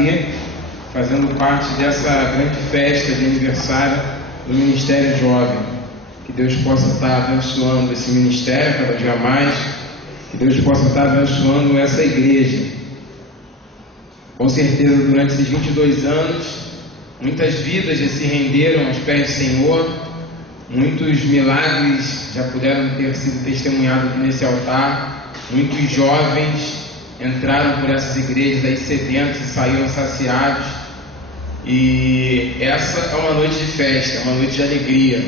aqui, fazendo parte dessa grande festa de aniversário do Ministério Jovem. Que Deus possa estar abençoando esse ministério cada dia mais, que Deus possa estar abençoando essa igreja. Com certeza, durante esses 22 anos, muitas vidas já se renderam aos pés do Senhor, muitos milagres já puderam ter sido testemunhados aqui nesse altar, muitos jovens entraram por essas igrejas aí sedentos e saíram saciados. E essa é uma noite de festa, é uma noite de alegria,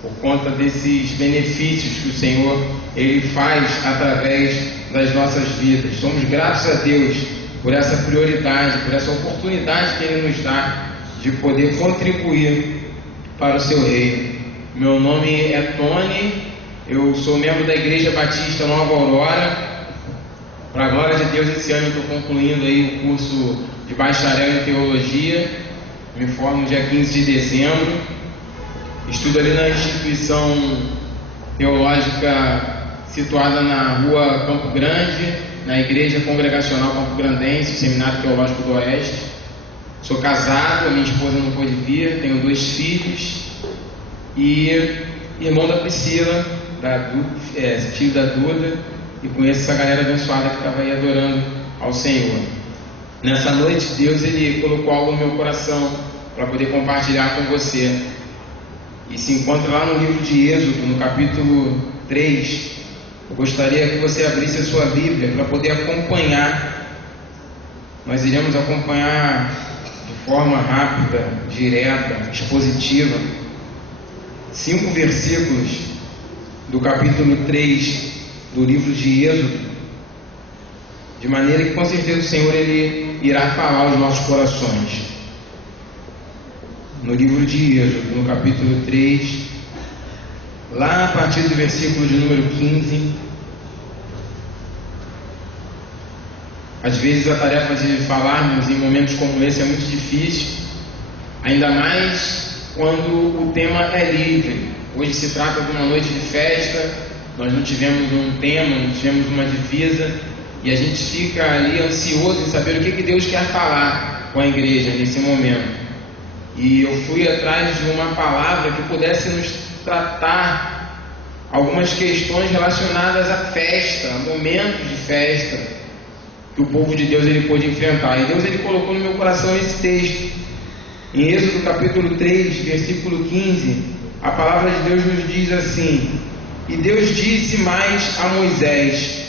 por conta desses benefícios que o Senhor Ele faz através das nossas vidas. Somos gratos a Deus por essa prioridade, por essa oportunidade que Ele nos dá de poder contribuir para o seu reino. Meu nome é Tony, eu sou membro da Igreja Batista Nova Aurora. Para a glória de Deus, esse ano eu estou concluindo aí o curso de bacharel em teologia. Me formo dia 15 de dezembro. Estudo ali na instituição teológica situada na rua Campo Grande, na Igreja Congregacional Campo Grandense, Seminário Teológico do Oeste. Sou casado, a minha esposa não pôde vir, tenho 2 filhos e irmão da Priscila, tio da Duda, e conheço essa galera abençoada que estava aí adorando ao Senhor. Nessa noite, Deus Ele colocou algo no meu coração para poder compartilhar com você. E se encontra lá no livro de Êxodo, no capítulo 3. Eu gostaria que você abrisse a sua Bíblia para poder acompanhar. Nós iremos acompanhar de forma rápida, direta, expositiva, 5 versículos do capítulo 3 do livro de Êxodo, de maneira que com certeza o Senhor Ele irá falar aos nossos corações. No livro de Êxodo, no capítulo 3, lá a partir do versículo de número 15. Às vezes a tarefa de falarmos em momentos como esse é muito difícil, ainda mais quando o tema é livre. Hoje se trata de uma noite de festa, nós não tivemos um tema, não tivemos uma divisa, e a gente fica ali ansioso em saber o que Deus quer falar com a igreja nesse momento. E eu fui atrás de uma palavra que pudesse nos tratar algumas questões relacionadas à festa, a momentos de festa que o povo de Deus ele pôde enfrentar. E Deus ele colocou no meu coração esse texto. Em Êxodo capítulo 3, versículo 15, a palavra de Deus nos diz assim: E Deus disse mais a Moisés: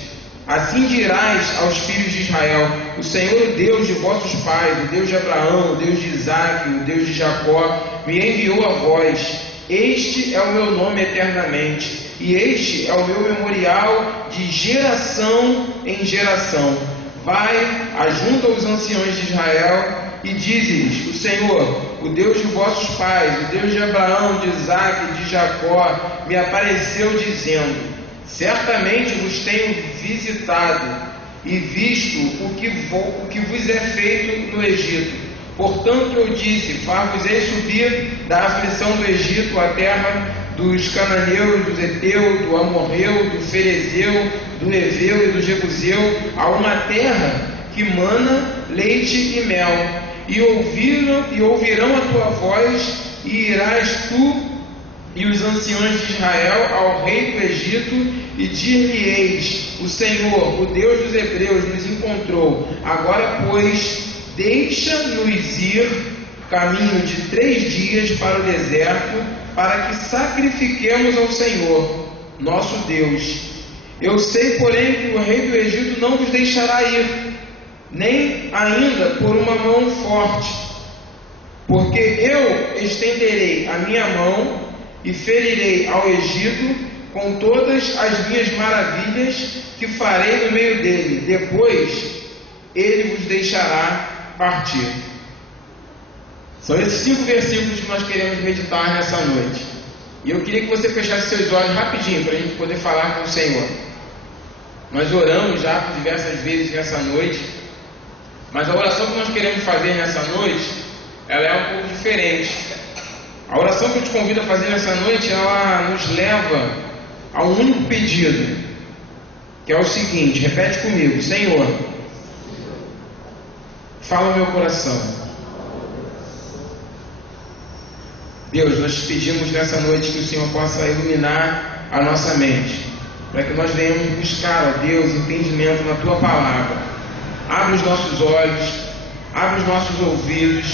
Assim dirás aos filhos de Israel: O Senhor, o Deus de vossos pais, o Deus de Abraão, o Deus de Isaque, o Deus de Jacó, me enviou a vós. Este é o meu nome eternamente, e este é o meu memorial de geração em geração. Vai, ajunta os anciões de Israel e dize-lhes: O Senhor, o Deus de vossos pais, o Deus de Abraão, de Isaque e de Jacó, me apareceu dizendo: Certamente vos tenho visitado e visto o que vos é feito no Egito. Portanto eu disse: Far-vos-ei subir da aflição do Egito à terra dos cananeus, dos heteus, do amorreu, do ferezeu, do heveu e do jebuseu, a uma terra que mana leite e mel. E ouvirão a tua voz, e irás tu e os anciões de Israel ao rei do Egito, e dir-lhe-eis: O Senhor, o Deus dos hebreus, nos encontrou. Agora, pois, deixa-nos ir caminho de 3 dias para o deserto, para que sacrifiquemos ao Senhor, nosso Deus. Eu sei, porém, que o rei do Egito não vos deixará ir, nem ainda por uma mão forte, porque eu estenderei a minha mão e ferirei ao Egito com todas as minhas maravilhas que farei no meio dele. Depois ele vos deixará partir. São esses 5 versículos que nós queremos meditar nessa noite. E eu queria que você fechasse seus olhos rapidinho para a gente poder falar com o Senhor. Nós oramos já por diversas vezes nessa noite, mas a oração que nós queremos fazer nessa noite, ela é um pouco diferente. A oração que eu te convido a fazer nessa noite, ela nos leva a um único pedido, que é o seguinte: repete comigo: Senhor, Fala o meu coração. Deus, nós te pedimos nessa noite que o Senhor possa iluminar a nossa mente, para que nós venhamos buscar, ó Deus, entendimento na Tua Palavra. Abre os nossos olhos, abre os nossos ouvidos,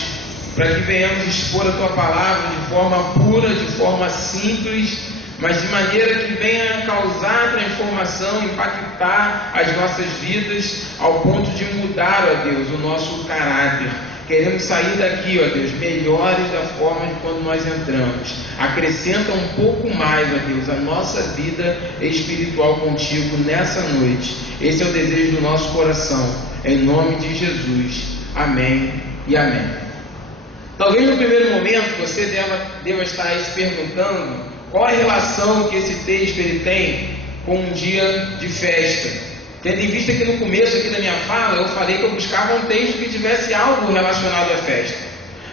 para que venhamos expor a Tua Palavra de forma pura, de forma simples, mas de maneira que venha causar transformação, impactar as nossas vidas, ao ponto de mudar, ó Deus, o nosso caráter. Queremos sair daqui, ó Deus, melhores da forma de quando nós entramos. Acrescenta um pouco mais, ó Deus, a nossa vida espiritual contigo nessa noite. Esse é o desejo do nosso coração, em nome de Jesus. Amém e amém. Talvez no primeiro momento você deva estar aí se perguntando qual a relação que esse texto ele tem com um dia de festa. Tendo em vista que no começo aqui da minha fala eu falei que eu buscava um texto que tivesse algo relacionado à festa.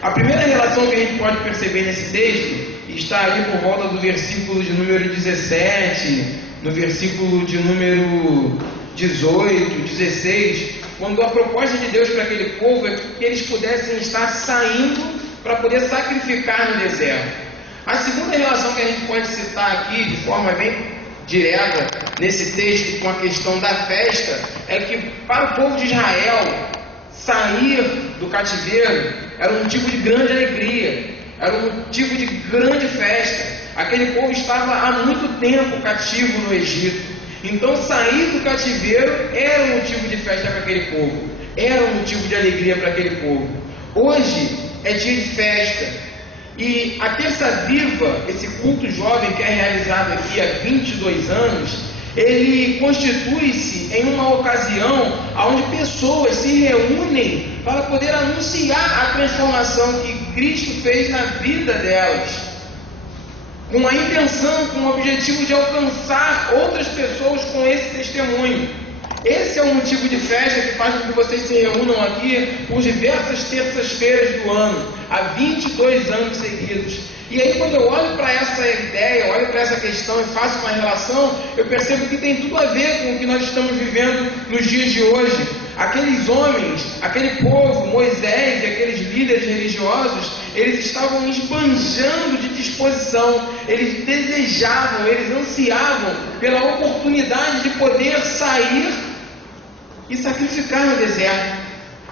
A primeira relação que a gente pode perceber nesse texto está ali por volta do versículo de número 17, no versículo de número 18, 16, quando a proposta de Deus para aquele povo é que eles pudessem estar saindo para poder sacrificar no deserto. A segunda relação que a gente pode citar aqui de forma bem direta nesse texto com a questão da festa é que para o povo de Israel sair do cativeiro era um motivo de grande alegria, era um motivo de grande festa. Aquele povo estava há muito tempo cativo no Egito, então sair do cativeiro era um motivo de festa para aquele povo, era um motivo de alegria para aquele povo. Hoje é dia de festa. E a Terça Viva, esse culto jovem que é realizado aqui há 22 anos, ele constitui-se em uma ocasião onde pessoas se reúnem para poder anunciar a transformação que Cristo fez na vida delas, com a intenção, com o objetivo de alcançar outras pessoas com esse testemunho. Esse é o motivo de festa que faz com que vocês se reúnam aqui por diversas terças-feiras do ano, há 22 anos seguidos. E aí quando eu olho para essa ideia, olho para essa questão e faço uma relação, eu percebo que tem tudo a ver com o que nós estamos vivendo nos dias de hoje. Aqueles homens, aquele povo, Moisés e aqueles líderes religiosos, eles estavam esbanjando de disposição, eles desejavam, eles ansiavam pela oportunidade de poder sair e sacrificar no deserto,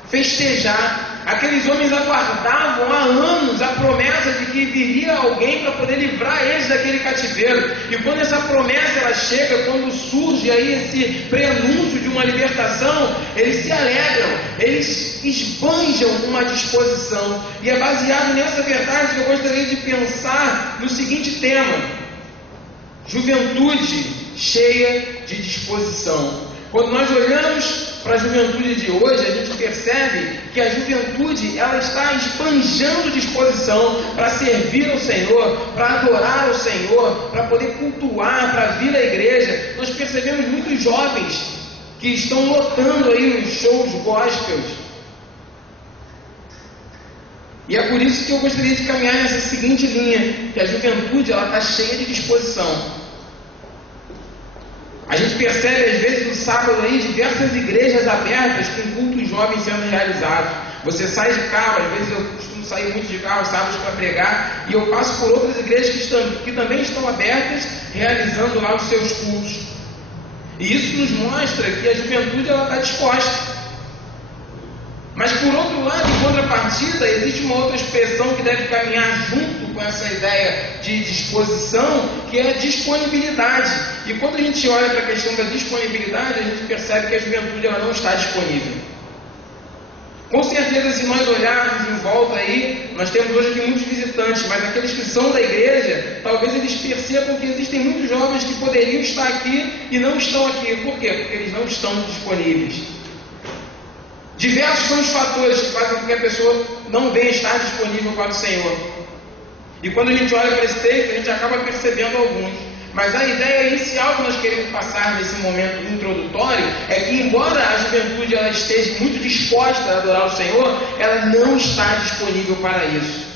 festejar. Aqueles homens aguardavam há anos a promessa de que viria alguém para poder livrar eles daquele cativeiro. E quando essa promessa ela chega, quando surge aí esse prenúncio de uma libertação, eles se alegram, eles esbanjam uma disposição. E é baseado nessa verdade que eu gostaria de pensar no seguinte tema: juventude cheia de disposição. Quando nós olhamos para a juventude de hoje, a gente percebe que a juventude ela está esbanjando disposição para servir ao Senhor, para adorar ao Senhor, para poder cultuar, para vir à igreja. Nós percebemos muitos jovens que estão lotando aí os shows gospels. E é por isso que eu gostaria de caminhar nessa seguinte linha, que a juventude ela está cheia de disposição. A gente percebe às vezes no sábado aí diversas igrejas abertas com cultos jovens sendo realizados. Você sai de carro, às vezes eu costumo sair muito de carro sábados para pregar, e eu passo por outras igrejas que também estão abertas, realizando lá os seus cultos. E isso nos mostra que a juventude ela está disposta. Mas por outro lado, em contrapartida, existe uma outra expressão que deve caminhar junto com essa ideia de disposição, que é a disponibilidade. E quando a gente olha para a questão da disponibilidade, a gente percebe que a juventude ela não está disponível. Com certeza, se nós olharmos em volta aí, nós temos hoje aqui muitos visitantes, mas aqueles que são da igreja, talvez eles percebam que existem muitos jovens que poderiam estar aqui e não estão aqui. Por quê? Porque eles não estão disponíveis. Diversos são os fatores que fazem com que a pessoa não venha estar disponível para o Senhor. E quando a gente olha para esse texto, a gente acaba percebendo alguns. Mas a ideia inicial que nós queremos passar nesse momento introdutório é que, embora a juventude ela esteja muito disposta a adorar o Senhor, ela não está disponível para isso.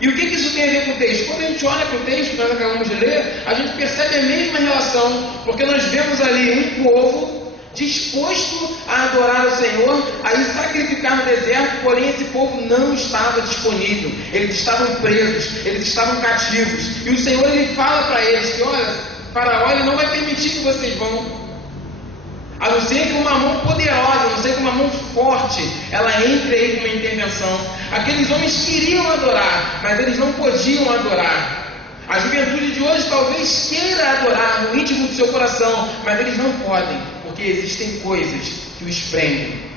E o que isso tem a ver com o texto? Quando a gente olha para o texto que nós acabamos de ler, a gente percebe a mesma relação, porque nós vemos ali um povo disposto a adorar o Senhor, a ir sacrificar no deserto, porém esse povo não estava disponível. Eles estavam presos, eles estavam cativos. E o Senhor ele fala para eles que, olha, Faraó ele não vai permitir que vocês vão. A não ser que uma mão poderosa, a não ser que uma mão forte, ela entre aí com uma intervenção. Aqueles homens queriam adorar, mas eles não podiam adorar. A juventude de hoje talvez queira adorar no íntimo do seu coração, mas eles não podem, porque existem coisas que os prendem.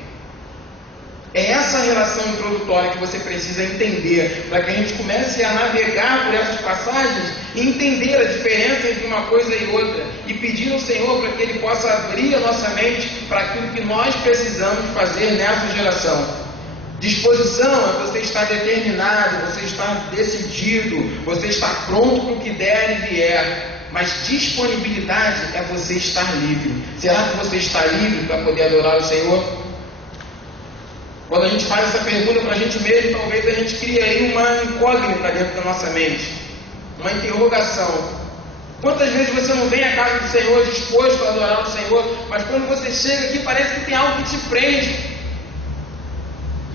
É essa relação introdutória que você precisa entender, para que a gente comece a navegar por essas passagens e entender a diferença entre uma coisa e outra, e pedir ao Senhor para que Ele possa abrir a nossa mente para aquilo que nós precisamos fazer nessa geração. Disposição é você estar determinado, você estar decidido, você estar pronto para o que der e vier. Mas disponibilidade é você estar livre. Será que você está livre para poder adorar o Senhor? Quando a gente faz essa pergunta para a gente mesmo, talvez a gente crie aí uma incógnita dentro da nossa mente, uma interrogação. Quantas vezes você não vem à casa do Senhor disposto a adorar o Senhor, mas quando você chega aqui parece que tem algo que te prende?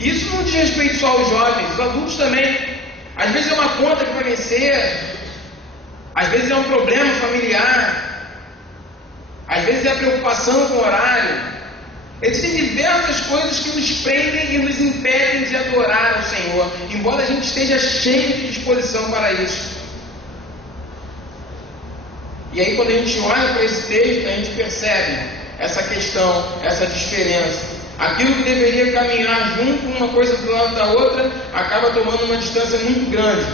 Isso não diz respeito só aos jovens, os adultos também. Às vezes é uma conta que vai vencer, às vezes é um problema familiar, às vezes é a preocupação com o horário. Existem diversas coisas que nos prendem e nos impedem de adorar o Senhor, embora a gente esteja cheio de disposição para isso. E aí quando a gente olha para esse texto, a gente percebe essa questão, essa diferença. Aquilo que deveria caminhar junto, uma coisa do lado da outra, acaba tomando uma distância muito grande.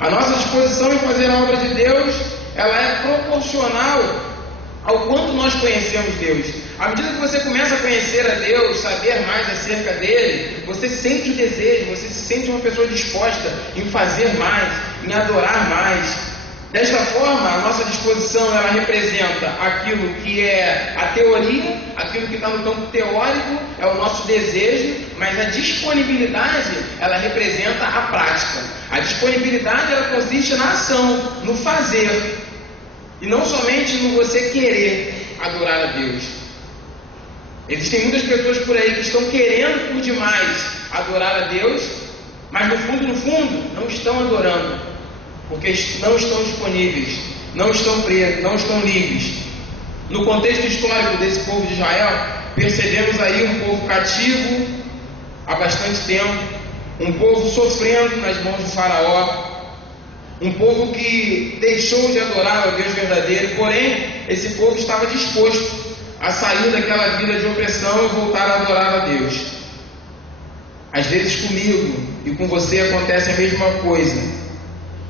A nossa disposição em fazer a obra de Deus, ela é proporcional ao quanto nós conhecemos Deus. À medida que você começa a conhecer a Deus, saber mais acerca dele, você sente o desejo, você se sente uma pessoa disposta em fazer mais, em adorar mais. Desta forma, a nossa disposição ela representa aquilo que é a teoria, aquilo que está no campo teórico, é o nosso desejo, mas a disponibilidade ela representa a prática. A disponibilidade ela consiste na ação, no fazer, e não somente no você querer adorar a Deus. Existem muitas pessoas por aí que estão querendo por demais adorar a Deus, mas no fundo, não estão adorando, porque não estão disponíveis, não estão presos, não estão livres. No contexto histórico desse povo de Israel, percebemos aí um povo cativo há bastante tempo, um povo sofrendo nas mãos de Faraó, um povo que deixou de adorar ao Deus verdadeiro, porém, esse povo estava disposto a sair daquela vida de opressão e voltar a adorar a Deus. Às vezes comigo e com você acontece a mesma coisa.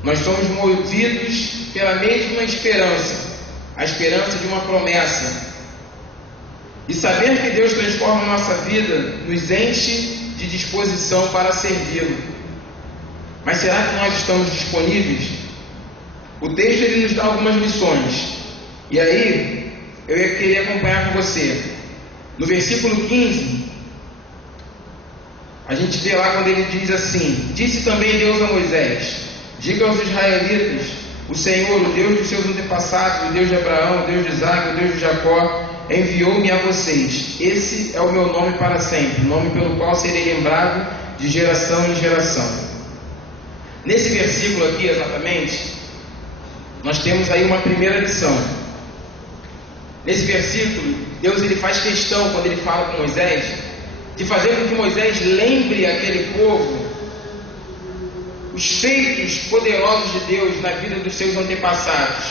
Nós somos movidos pela mesma esperança, a esperança de uma promessa. E saber que Deus transforma a nossa vida nos enche de disposição para servi-lo. Mas será que nós estamos disponíveis? O texto ele nos dá algumas lições. E aí, eu ia querer acompanhar com você. No versículo 15, a gente vê lá quando ele diz assim: disse também Deus a Moisés: diga aos israelitas, o Senhor, o Deus dos seus antepassados, o Deus de Abraão, o Deus de Isaque, o Deus de Jacó, enviou-me a vocês. Esse é o meu nome para sempre, nome pelo qual serei lembrado de geração em geração. Nesse versículo aqui exatamente, nós temos aí uma primeira lição. Nesse versículo, Deus ele faz questão, quando ele fala com Moisés, de fazer com que Moisés lembre aquele povo os feitos poderosos de Deus na vida dos seus antepassados,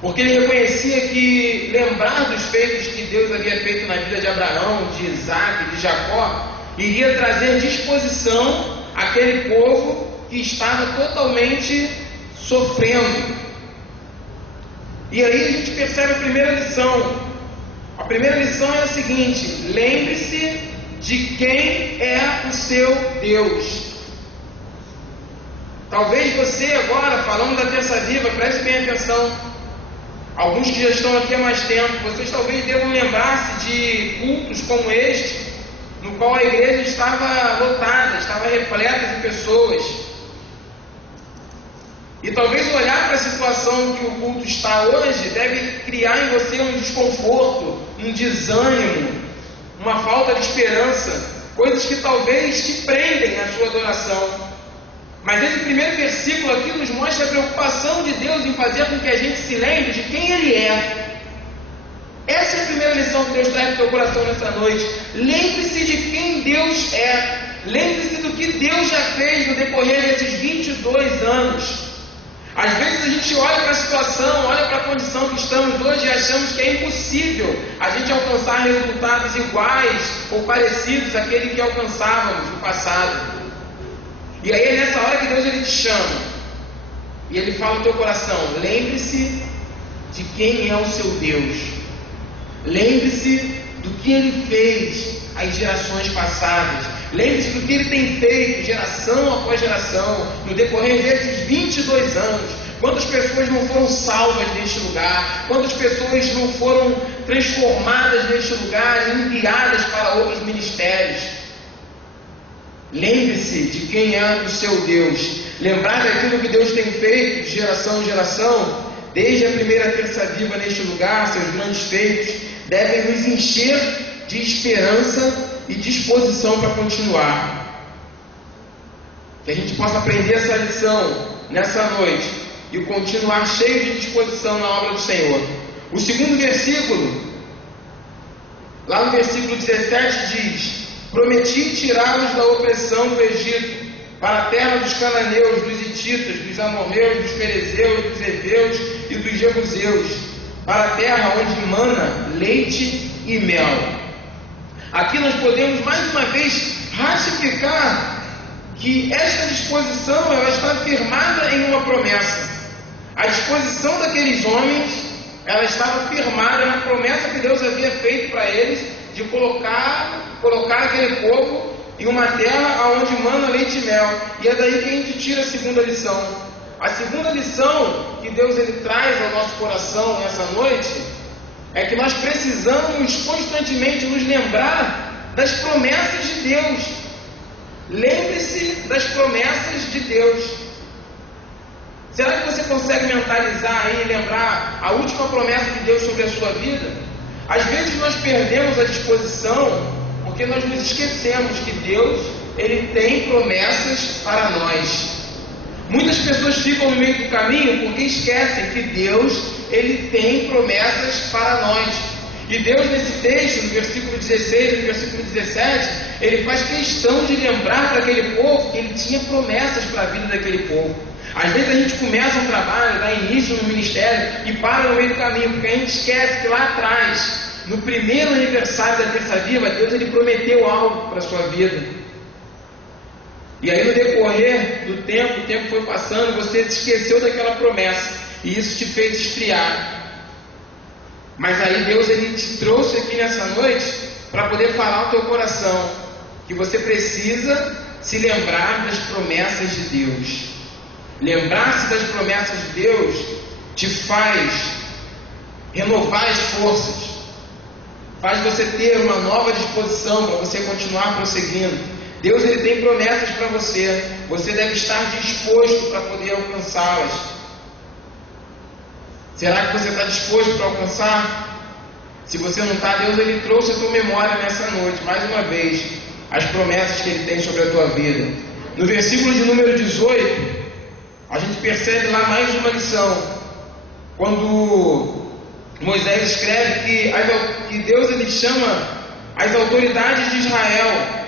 porque ele reconhecia que lembrar dos feitos que Deus havia feito na vida de Abraão, de Isaque, de Jacó, iria trazer disposição àquele povo que estava totalmente sofrendo. E aí a gente percebe a primeira lição. A primeira lição é a seguinte: lembre-se de quem é o seu Deus. Talvez você agora, falando da Terça Viva, preste bem atenção. Alguns que já estão aqui há mais tempo, vocês talvez devam lembrar-se de cultos como este, no qual a igreja estava lotada, estava repleta de pessoas. E talvez olhar para situação que o culto está hoje deve criar em você um desconforto, um desânimo, uma falta de esperança, coisas que talvez te prendem na sua adoração. Mas esse primeiro versículo aqui nos mostra a preocupação de Deus em fazer com que a gente se lembre de quem Ele é. Essa é a primeira lição que Deus traz no teu coração nessa noite. Lembre-se de quem Deus é. Lembre-se do que Deus já fez no decorrer desses 22 anos. Às vezes a gente olha para a situação, olha para a condição que estamos hoje e achamos que é impossível a gente alcançar resultados iguais ou parecidos àquele que alcançávamos no passado. E aí é nessa hora que Deus ele te chama e Ele fala no teu coração: lembre-se de quem é o seu Deus. Lembre-se do que Ele fez às gerações passadas. Lembre-se do que Ele tem feito geração após geração no decorrer desses 22 anos. Quantas pessoas não foram salvas neste lugar? Quantas pessoas não foram transformadas neste lugar e enviadas para outros ministérios? Lembre-se de quem é o seu Deus. Lembrar daquilo que Deus tem feito de geração em geração, desde a primeira terça viva neste lugar, seus grandes feitos, devem nos encher de esperança e disposição para continuar. Que a gente possa aprender essa lição nessa noite e continuar cheio de disposição na obra do Senhor. O segundo versículo, lá no versículo 17 diz: prometi tirá-los da opressão do Egito, para a terra dos cananeus, dos hititas, dos amorreus, dos ferezeus, dos heveus e dos jebuseus, para a terra onde mana leite e mel. Aqui nós podemos mais uma vez ratificar que esta disposição ela está firmada em uma promessa. A disposição daqueles homens ela estava firmada na promessa que Deus havia feito para eles de colocar aquele povo em uma terra onde mana leite e mel. E é daí que a gente tira a segunda lição. A segunda lição que Deus ele traz ao nosso coração nessa noite é que nós precisamos constantemente nos lembrar das promessas de Deus. Lembre-se das promessas de Deus. Será que você consegue mentalizar aí e lembrar a última promessa de Deus sobre a sua vida? Às vezes nós perdemos a disposição porque nós nos esquecemos que Deus ele tem promessas para nós. Muitas pessoas ficam no meio do caminho porque esquecem que Deus ele tem promessas para nós. E Deus nesse texto, no versículo 16 e no versículo 17, ele faz questão de lembrar para aquele povo que ele tinha promessas para a vida daquele povo. Às vezes a gente começa um trabalho, dá início no ministério e para no meio do caminho, porque a gente esquece que lá atrás, no primeiro aniversário da Terça Viva, Deus ele prometeu algo para a sua vida. E aí no decorrer do tempo, o tempo foi passando, você se esqueceu daquela promessa e isso te fez esfriar. Mas aí Deus ele te trouxe aqui nessa noite para poder falar ao teu coração que você precisa se lembrar das promessas de Deus. Lembrar-se das promessas de Deus te faz renovar as forças, faz você ter uma nova disposição para você continuar prosseguindo. Deus ele tem promessas para você, você deve estar disposto para poder alcançá-las. Será que você está disposto para alcançar? Se você não está, Deus ele trouxe a tua memória nessa noite, mais uma vez, as promessas que ele tem sobre a tua vida. No versículo de número 18, a gente percebe lá mais uma lição, quando Moisés escreve que Deus ele chama as autoridades de Israel.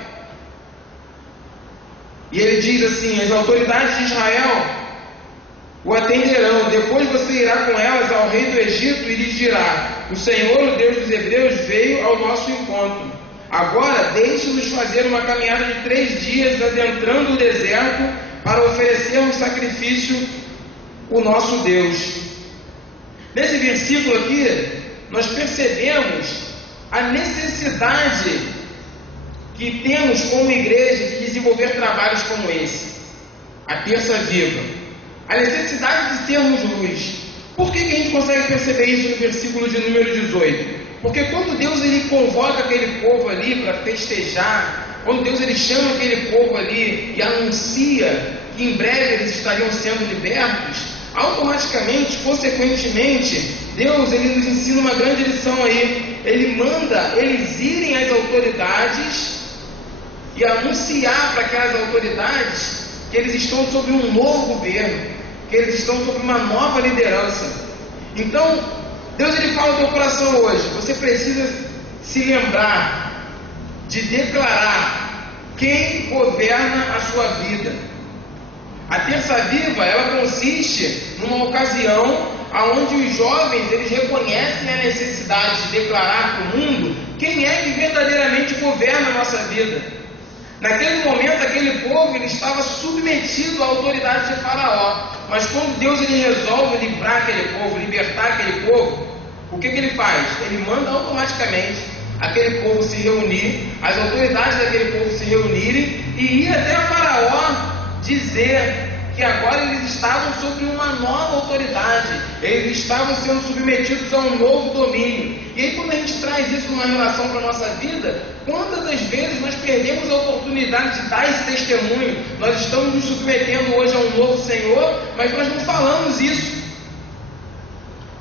E ele diz assim: as autoridades de Israel o atenderão, depois você irá com elas ao rei do Egito e lhes dirá: o Senhor, o Deus dos Hebreus, veio ao nosso encontro. Agora deixe-nos fazer uma caminhada de 3 dias adentrando o deserto para oferecermos sacrifício ao nosso Deus. Nesse versículo aqui, nós percebemos a necessidade que temos como igreja de desenvolver trabalhos como esse, a Terça Viva, a necessidade de sermos luz. Por que a gente consegue perceber isso no versículo de número 18? Porque quando Deus ele convoca aquele povo ali para festejar, quando Deus ele chama aquele povo ali e anuncia que em breve eles estariam sendo libertos, automaticamente, consequentemente, Deus ele nos ensina uma grande lição aí. Ele manda eles irem às autoridades e anunciar para aquelas autoridades que eles estão sob um novo governo, que eles estão sob uma nova liderança. Então, Deus ele fala ao teu coração hoje, você precisa se lembrar de declarar quem governa a sua vida. A Terça Viva, ela consiste numa ocasião onde os jovens eles reconhecem a necessidade de declarar para o mundo quem é que verdadeiramente governa a nossa vida. Naquele momento, aquele povo ele estava submetido à autoridade de Faraó. Mas quando Deus ele resolve livrar aquele povo, libertar aquele povo, o que ele faz? Ele manda automaticamente aquele povo se reunir, as autoridades daquele povo se reunirem e ir até Faraó dizer que agora eles estavam sob uma nova autoridade, eles estavam sendo submetidos a um novo domínio. E aí quando a gente traz isso numa relação para a nossa vida, quantas das vezes nós perdemos a oportunidade de dar esse testemunho? Nós estamos nos submetendo hoje a um novo Senhor, mas nós não falamos isso.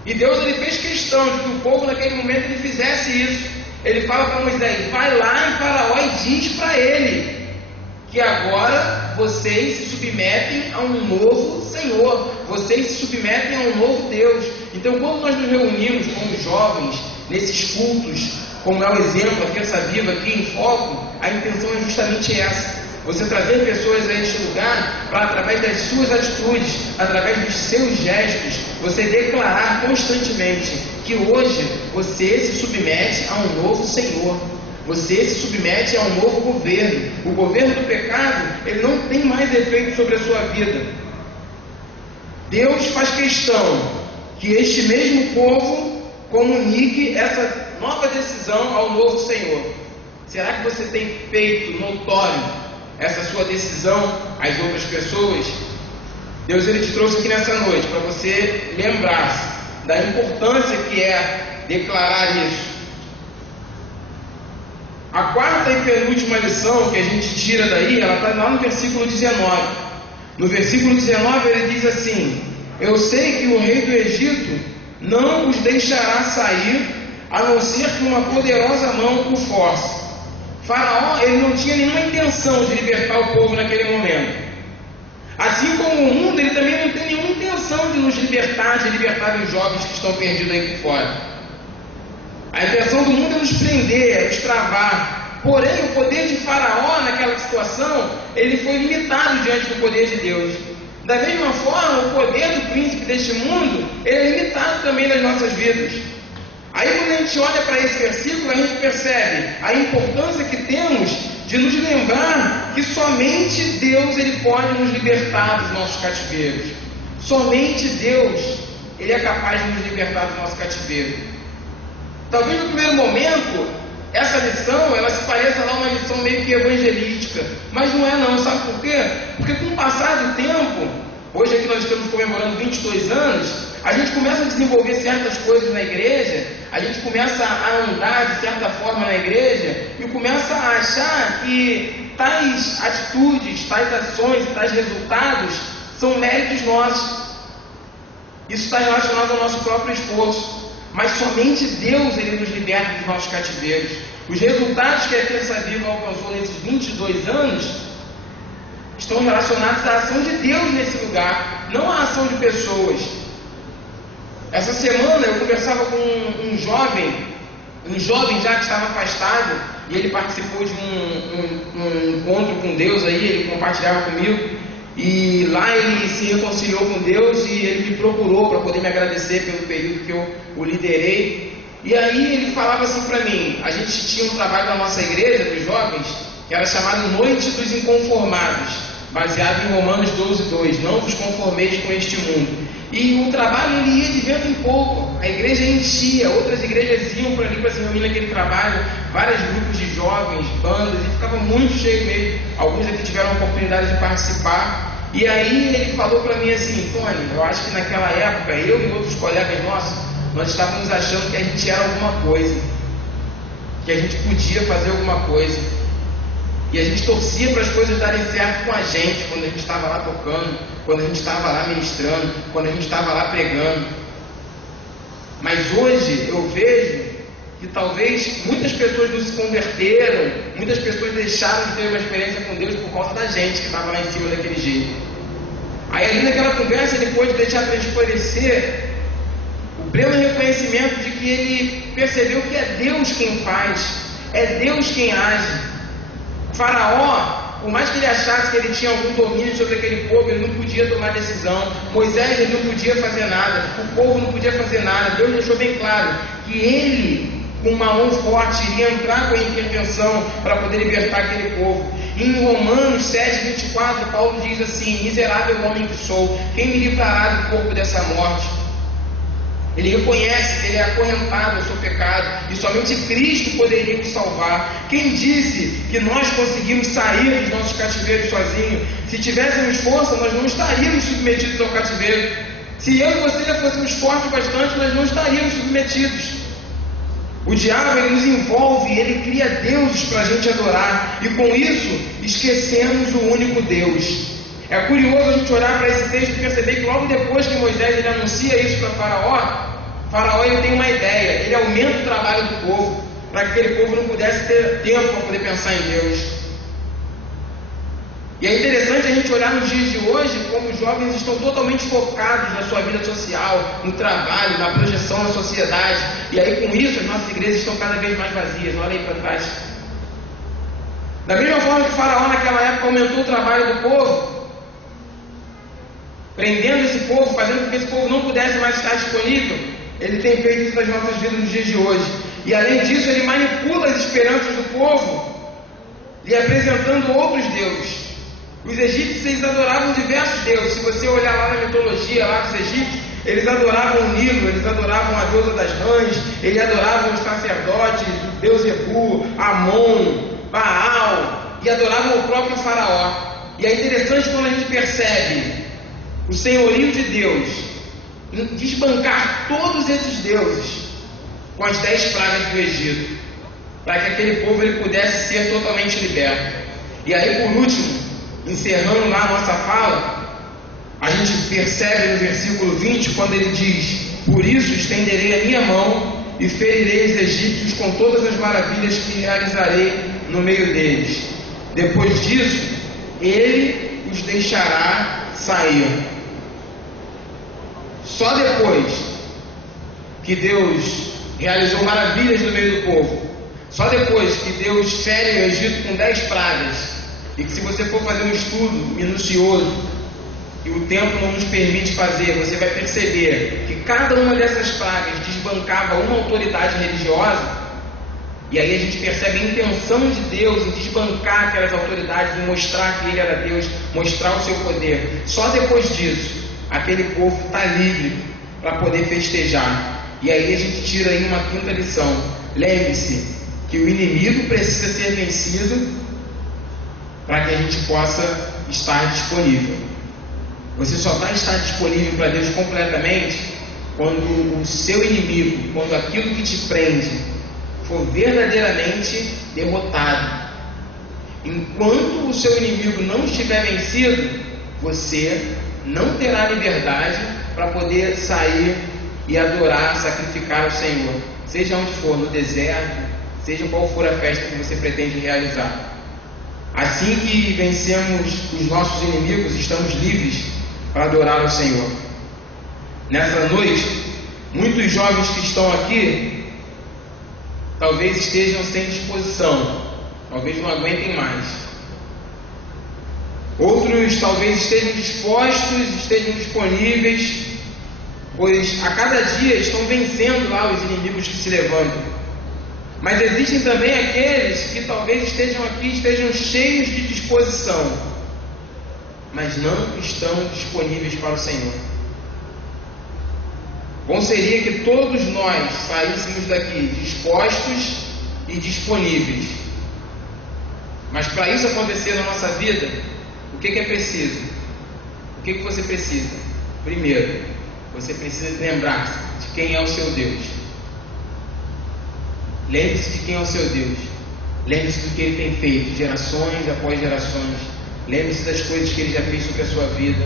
E Deus ele fez questão de que o povo naquele momento ele fizesse isso. Ele fala para Moisés, vai lá em Faraó e diz para ele que agora vocês se submetem a um novo Senhor, vocês se submetem a um novo Deus. Então quando nós nos reunimos como jovens, nesses cultos, como é o exemplo, a Terça Viva aqui em foco, a intenção é justamente essa. Você trazer pessoas a este lugar para, através das suas atitudes, através dos seus gestos, você declarar constantemente que hoje você se submete a um novo Senhor. Você se submete a um novo governo. O governo do pecado, ele não tem mais efeito sobre a sua vida. Deus faz questão que este mesmo povo comunique essa nova decisão ao novo Senhor. Será que você tem feito notório essa sua decisão às outras pessoas? Deus ele te trouxe aqui nessa noite para você lembrar-se da importância que é declarar isso. A quarta e penúltima lição que a gente tira daí, ela está lá no versículo 19. No versículo 19 ele diz assim: eu sei que o rei do Egito não os deixará sair, a não ser que uma poderosa mão o force. Faraó ele não tinha nenhuma intenção de libertar o povo naquele momento. Assim como o mundo, ele também não tem nenhuma intenção de nos libertar, de libertar os jovens que estão perdidos aí por fora. A intenção do mundo é nos prender, é nos travar. Porém, o poder de Faraó naquela situação, ele foi limitado diante do poder de Deus. Da mesma forma, o poder do príncipe deste mundo, ele é limitado também nas nossas vidas. Aí quando a gente olha para esse versículo, a gente percebe a importância que temos de nos lembrar que somente Deus ele pode nos libertar dos nossos cativeiros. Somente Deus ele é capaz de nos libertar do nosso cativeiro. Talvez no primeiro momento, essa lição, ela se pareça lá uma lição meio que evangelística, mas não é não, sabe por quê? Porque com o passar do tempo, hoje aqui nós estamos comemorando 22 anos, a gente começa a desenvolver certas coisas na igreja, a gente começa a andar de certa forma na igreja e começa a achar que tais atitudes, tais ações, tais resultados são méritos nossos. Isso está relacionado ao nosso próprio esforço. Mas somente Deus ele nos liberta dos nossos cativeiros. Os resultados que a Terça Viva alcançou nesses 22 anos estão relacionados à ação de Deus nesse lugar, não à ação de pessoas. Essa semana eu conversava com um jovem já que estava afastado, e ele participou de um encontro com Deus aí, ele compartilhava comigo. E lá ele se reconciliou com Deus e ele me procurou para poder me agradecer pelo período que eu o liderei. E aí ele falava assim para mim, a gente tinha um trabalho na nossa igreja, dos jovens, que era chamado Noite dos Inconformados, baseado em Romanos 12:2, não vos conformeis com este mundo. E o trabalho ele ia de vento em pouco, a igreja enchia, outras igrejas iam para ali para se reunir naquele trabalho, vários grupos de jovens, bandas, e ficava muito cheio mesmo. Alguns aqui tiveram a oportunidade de participar. E aí ele falou para mim assim: Tony, eu acho que naquela época, eu e outros colegas nossos, nós estávamos achando que a gente era alguma coisa, que a gente podia fazer alguma coisa. E a gente torcia para as coisas darem certo com a gente, quando a gente estava lá tocando, quando a gente estava lá ministrando, quando a gente estava lá pregando. Mas hoje eu vejo que talvez muitas pessoas não se converteram, muitas pessoas deixaram de ter uma experiência com Deus por causa da gente que estava lá em cima daquele jeito. Aí ali naquela conversa ele pôde deixar transparecer o pleno reconhecimento de que ele percebeu que é Deus quem faz, é Deus quem age. Faraó, por mais que ele achasse que ele tinha algum domínio sobre aquele povo, ele não podia tomar decisão. Moisés, ele não podia fazer nada, o povo não podia fazer nada. Deus deixou bem claro que ele, com uma mão forte, iria entrar com a intervenção para poder libertar aquele povo. Em Romanos 7:24, Paulo diz assim: miserável homem que sou, quem me livrará do corpo dessa morte? Ele reconhece que ele é acorrentado ao seu pecado e somente Cristo poderia nos salvar. Quem disse que nós conseguimos sair dos nossos cativeiros sozinhos? Se tivéssemos força, nós não estaríamos submetidos ao cativeiro. Se eu e você fôssemos fortes bastante, nós não estaríamos submetidos. O diabo, ele nos envolve, ele cria deuses para a gente adorar, e com isso esquecemos o único Deus. É curioso a gente olhar para esse texto e perceber que logo depois que Moisés ele anuncia isso para Faraó ele tem uma ideia, ele aumenta o trabalho do povo, para que aquele povo não pudesse ter tempo para poder pensar em Deus. E é interessante a gente olhar nos dias de hoje como os jovens estão totalmente focados na sua vida social, no trabalho, na projeção na sociedade, e aí com isso as nossas igrejas estão cada vez mais vazias. Olha aí para trás. Da mesma forma que Faraó naquela época aumentou o trabalho do povo, prendendo esse povo, fazendo com que esse povo não pudesse mais estar disponível, ele tem feito isso nas nossas vidas nos dias de hoje. E além disso, ele manipula as esperanças do povo, lhe apresentando outros deuses. Os egípcios, eles adoravam diversos deuses. Se você olhar lá na mitologia lá dos egípcios, eles adoravam o Nilo, eles adoravam a deusa das rãs, eles adoravam os sacerdotes, o deus Ebu, Amon, Baal, e adoravam o próprio Faraó. E é interessante quando a gente percebe o senhorio de Deus desbancar todos esses deuses com as 10 pragas do Egito, para que aquele povo ele pudesse ser totalmente liberto. E aí, por último, encerrando lá a nossa fala, a gente percebe no versículo 20, quando ele diz: por isso estenderei a minha mão e ferirei os egípcios com todas as maravilhas que realizarei no meio deles. Depois disso, ele os deixará sair. Só depois que Deus realizou maravilhas no meio do povo, só depois que Deus fere o Egito com 10 pragas, e que se você for fazer um estudo minucioso, que o tempo não nos permite fazer, você vai perceber que cada uma dessas pragas desbancava uma autoridade religiosa. E aí a gente percebe a intenção de Deus em desbancar aquelas autoridades, em mostrar que Ele era Deus, mostrar o seu poder. Só depois disso, aquele povo está livre para poder festejar. E aí a gente tira aí uma quinta lição. Lembre-se que o inimigo precisa ser vencido para que a gente possa estar disponível. Você só vai estar disponível para Deus completamente quando o seu inimigo, quando aquilo que te prende for verdadeiramente derrotado. Enquanto o seu inimigo não estiver vencido, você não terá liberdade para poder sair e adorar, sacrificar o Senhor, seja onde for, no deserto, seja qual for a festa que você pretende realizar. Assim que vencemos os nossos inimigos, estamos livres para adorar o Senhor. Nessa noite, muitos jovens que estão aqui talvez estejam sem disposição, talvez não aguentem mais. Outros talvez estejam dispostos, estejam disponíveis, pois a cada dia estão vencendo lá os inimigos que se levantam. Mas existem também aqueles que talvez estejam aqui, estejam cheios de disposição, mas não estão disponíveis para o Senhor. Bom seria que todos nós saíssemos daqui dispostos e disponíveis. Mas para isso acontecer na nossa vida, o que é preciso? O que você precisa? Primeiro, você precisa lembrar-se de quem é o seu Deus. Lembre-se de quem é o seu Deus. Lembre-se do que Ele tem feito, gerações após gerações. Lembre-se das coisas que Ele já fez sobre a sua vida.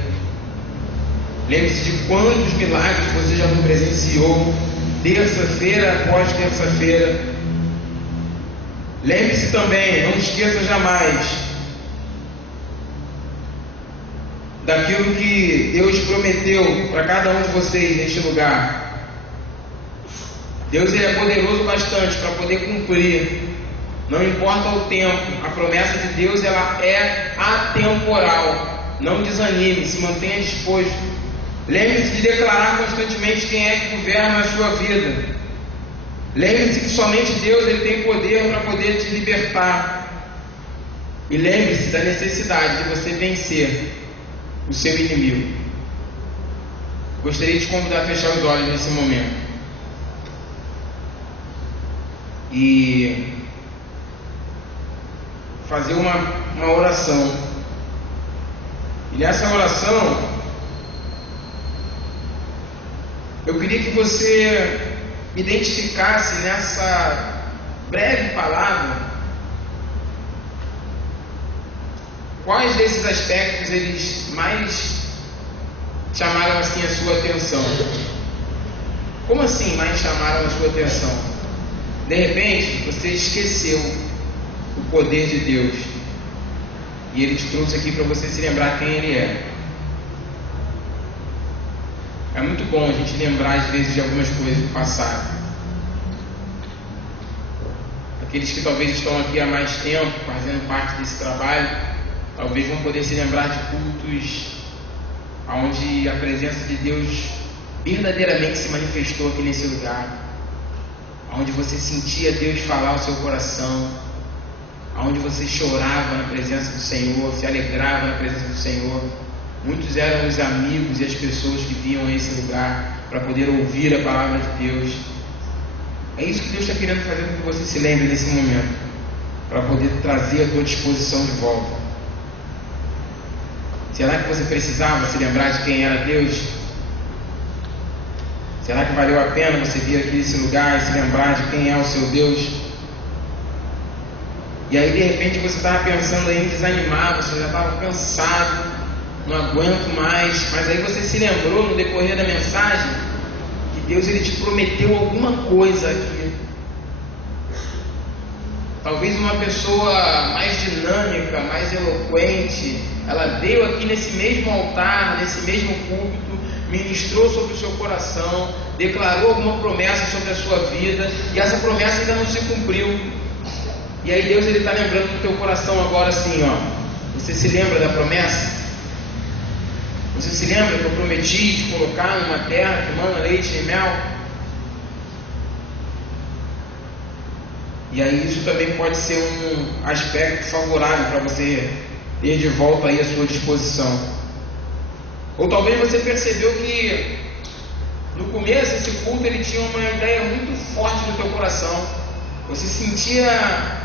Lembre-se de quantos milagres você já não presenciou, terça-feira após terça-feira. Lembre-se também, não esqueça jamais, daquilo que Deus prometeu para cada um de vocês neste lugar. Deus ele é poderoso bastante para poder cumprir. Não importa o tempo, a promessa de Deus ela é atemporal. Não desanime, se mantenha disposto. Lembre-se de declarar constantemente quem é que governa a sua vida. Lembre-se que somente Deus ele tem poder para poder te libertar. E lembre-se da necessidade de você vencer o seu inimigo. Gostaria de te convidar a fechar os olhos nesse momento. E fazer uma oração. E nessa oração, eu queria que você identificasse nessa breve palavra quais desses aspectos eles mais chamaram assim a sua atenção. Como assim mais chamaram a sua atenção? De repente, você esqueceu o poder de Deus e Ele te trouxe aqui para você se lembrar quem Ele é. É muito bom a gente lembrar às vezes de algumas coisas do passado. Aqueles que talvez estão aqui há mais tempo fazendo parte desse trabalho, talvez vão poder se lembrar de cultos onde a presença de Deus verdadeiramente se manifestou aqui nesse lugar, onde você sentia Deus falar ao seu coração, onde você chorava na presença do Senhor, se alegrava na presença do Senhor. Muitos eram os amigos e as pessoas que vinham a esse lugar para poder ouvir a palavra de Deus. É isso que Deus está querendo fazer com que você se lembre nesse momento, para poder trazer a tua disposição de volta. Será que você precisava se lembrar de quem era Deus? Será que valeu a pena você vir aqui nesse lugar e se lembrar de quem é o seu Deus? E aí de repente você estava pensando em desanimar, você já estava cansado, não aguento mais, mas aí você se lembrou no decorrer da mensagem que Deus ele te prometeu alguma coisa aqui. Talvez uma pessoa mais dinâmica, mais eloquente, ela veio aqui nesse mesmo altar, nesse mesmo púlpito, ministrou sobre o seu coração, declarou alguma promessa sobre a sua vida, e essa promessa ainda não se cumpriu. E aí Deus está lembrando do teu coração agora assim, ó. Você se lembra da promessa? Você se lembra que eu prometi te colocar numa terra que mana leite e mel? E aí isso também pode ser um aspecto favorável para você ter de volta aí a sua disposição. Ou talvez você percebeu que no começo esse culto ele tinha uma ideia muito forte no teu coração. Você se sentia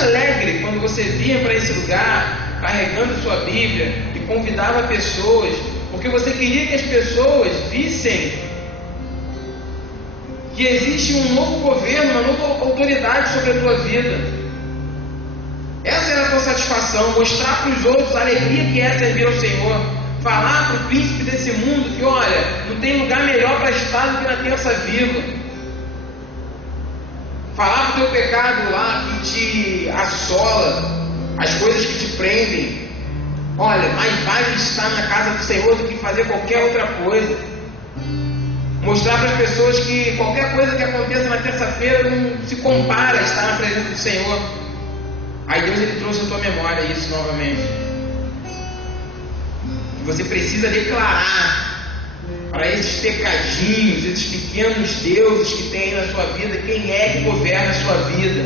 alegre quando você vinha para esse lugar carregando sua Bíblia e convidava pessoas, porque você queria que as pessoas vissem que existe um novo governo, uma nova autoridade sobre a tua vida. Essa era a tua satisfação, mostrar para os outros a alegria que é servir ao Senhor, falar para o príncipe desse mundo que olha, não tem lugar melhor para estar do que na terça vírgula. Falar para o teu pecado lá que te assola, as coisas que te prendem. Olha, mais vale estar na casa do Senhor do que fazer qualquer outra coisa. Mostrar para as pessoas que qualquer coisa que aconteça na terça-feira não se compara a estar na presença do Senhor. Aí Deus ele trouxe à tua memória isso novamente. Você precisa declarar para esses pecadinhos, esses pequenos deuses que tem na sua vida, quem é que governa a sua vida.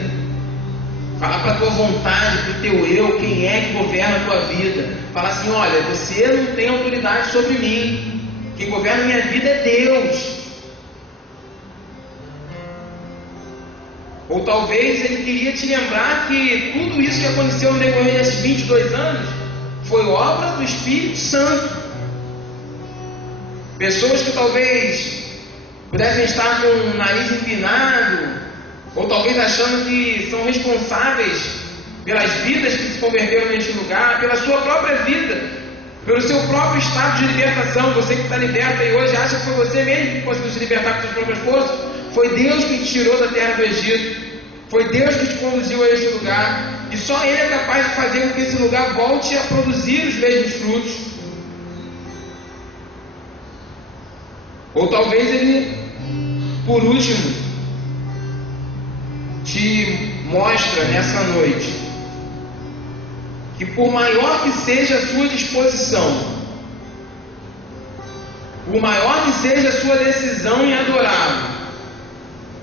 Falar para a tua vontade, para o teu eu, quem é que governa a tua vida. Falar assim, olha, você não tem autoridade sobre mim. Quem governa a minha vida é Deus. Ou talvez ele queria te lembrar que tudo isso que aconteceu no decorrer desses 22 anos foi obra do Espírito Santo. Pessoas que talvez pudessem estar com o nariz empinado, ou talvez achando que são responsáveis pelas vidas que se converteram neste lugar, pela sua própria vida, pelo seu próprio estado de libertação. Você que está liberta e hoje acha que foi você mesmo que conseguiu se libertar com suas próprias forças. Foi Deus que te tirou da terra do Egito, foi Deus que te conduziu a este lugar, e só Ele é capaz de fazer com que esse lugar volte a produzir os mesmos frutos. Ou talvez Ele, por último, te mostra nessa noite que, por maior que seja a sua disposição, por maior que seja a sua decisão em adorá-lo,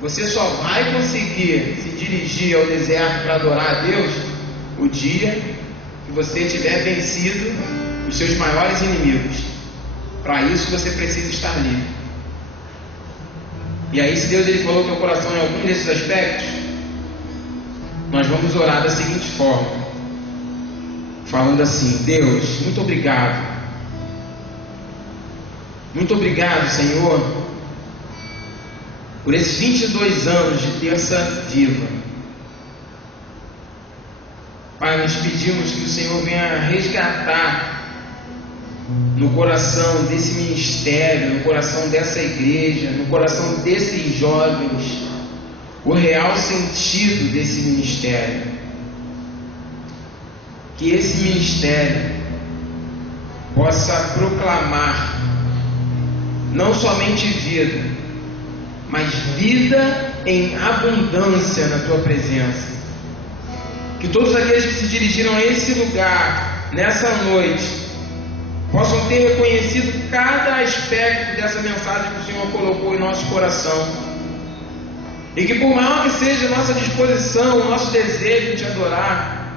você só vai conseguir se dirigir ao deserto para adorar a Deus o dia que você tiver vencido os seus maiores inimigos. Para isso você precisa estar livre. E aí, se Deus ele falou teu coração em algum desses aspectos, nós vamos orar da seguinte forma, falando assim: Deus, muito obrigado. Muito obrigado, Senhor, por esses 22 anos de terça viva. Pai, nós pedimos que o Senhor venha resgatar no coração desse ministério, no coração dessa igreja, no coração desses jovens, o real sentido desse ministério. Que esse ministério possa proclamar não somente vida, mas vida em abundância na tua presença. Que todos aqueles que se dirigiram a esse lugar nessa noite possam ter reconhecido cada aspecto dessa mensagem que o Senhor colocou em nosso coração, e que, por maior que seja a nossa disposição, o nosso desejo de adorar,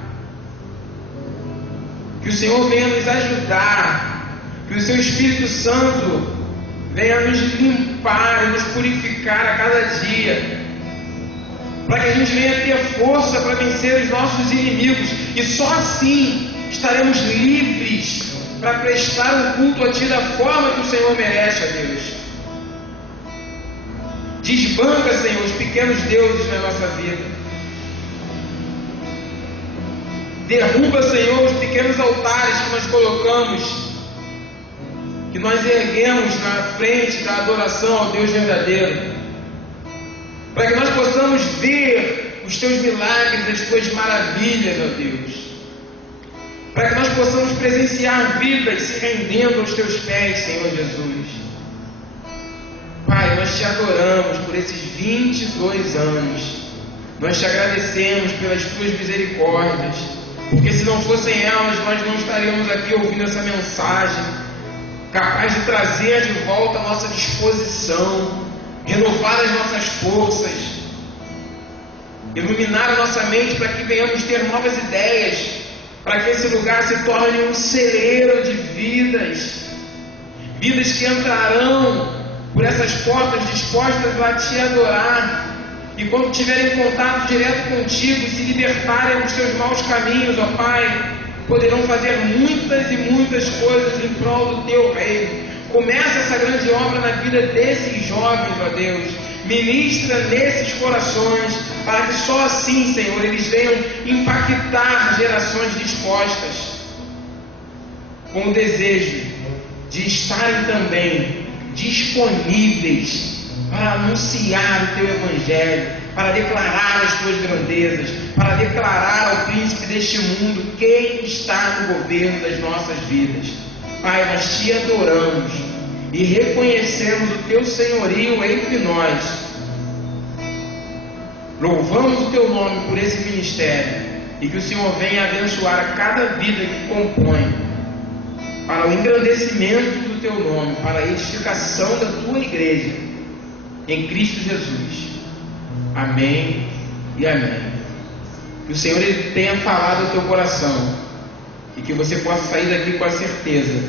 que o Senhor venha nos ajudar, que o Seu Espírito Santo venha nos limpar e nos purificar a cada dia, para que a gente venha ter força para vencer os nossos inimigos, e só assim estaremos livres para prestar um culto a Ti da forma que o Senhor merece, ó Deus. Desbanca, Senhor, os pequenos deuses na nossa vida. Derruba, Senhor, os pequenos altares que nós colocamos, que nós erguemos na frente da adoração ao Deus verdadeiro, para que nós possamos ver os Teus milagres, as Tuas maravilhas, ó Deus, para que nós possamos presenciar vidas se rendendo aos Teus pés, Senhor Jesus. Pai, nós Te adoramos por esses 22 anos, nós Te agradecemos pelas Tuas misericórdias, porque se não fossem elas, nós não estaríamos aqui ouvindo essa mensagem, capaz de trazer de volta a nossa disposição, renovar as nossas forças, iluminar a nossa mente para que venhamos ter novas ideias, para que esse lugar se torne um celeiro de vidas, vidas que entrarão por essas portas dispostas a Te adorar, e quando tiverem contato direto contigo e se libertarem dos seus maus caminhos, ó Pai, poderão fazer muitas e muitas coisas em prol do Teu reino. Começa essa grande obra na vida desses jovens, ó Deus. Ministra nesses corações, para que só assim, Senhor, eles venham impactar gerações dispostas, com o desejo de estarem também disponíveis para anunciar o Teu Evangelho, para declarar as Tuas grandezas, para declarar ao príncipe deste mundo quem está no governo das nossas vidas. Pai, nós Te adoramos e reconhecemos o Teu senhorio entre nós. Louvamos o Teu nome por esse ministério, e que o Senhor venha abençoar a cada vida que compõe, para o engrandecimento do Teu nome, para a edificação da Tua igreja, em Cristo Jesus. Amém e amém. Que o Senhor ele tenha falado ao teu coração, e que você possa sair daqui com a certeza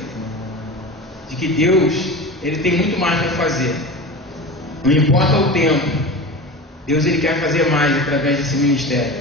de que Deus ele tem muito mais para fazer. Não importa o tempo, Deus ele quer fazer mais através desse ministério.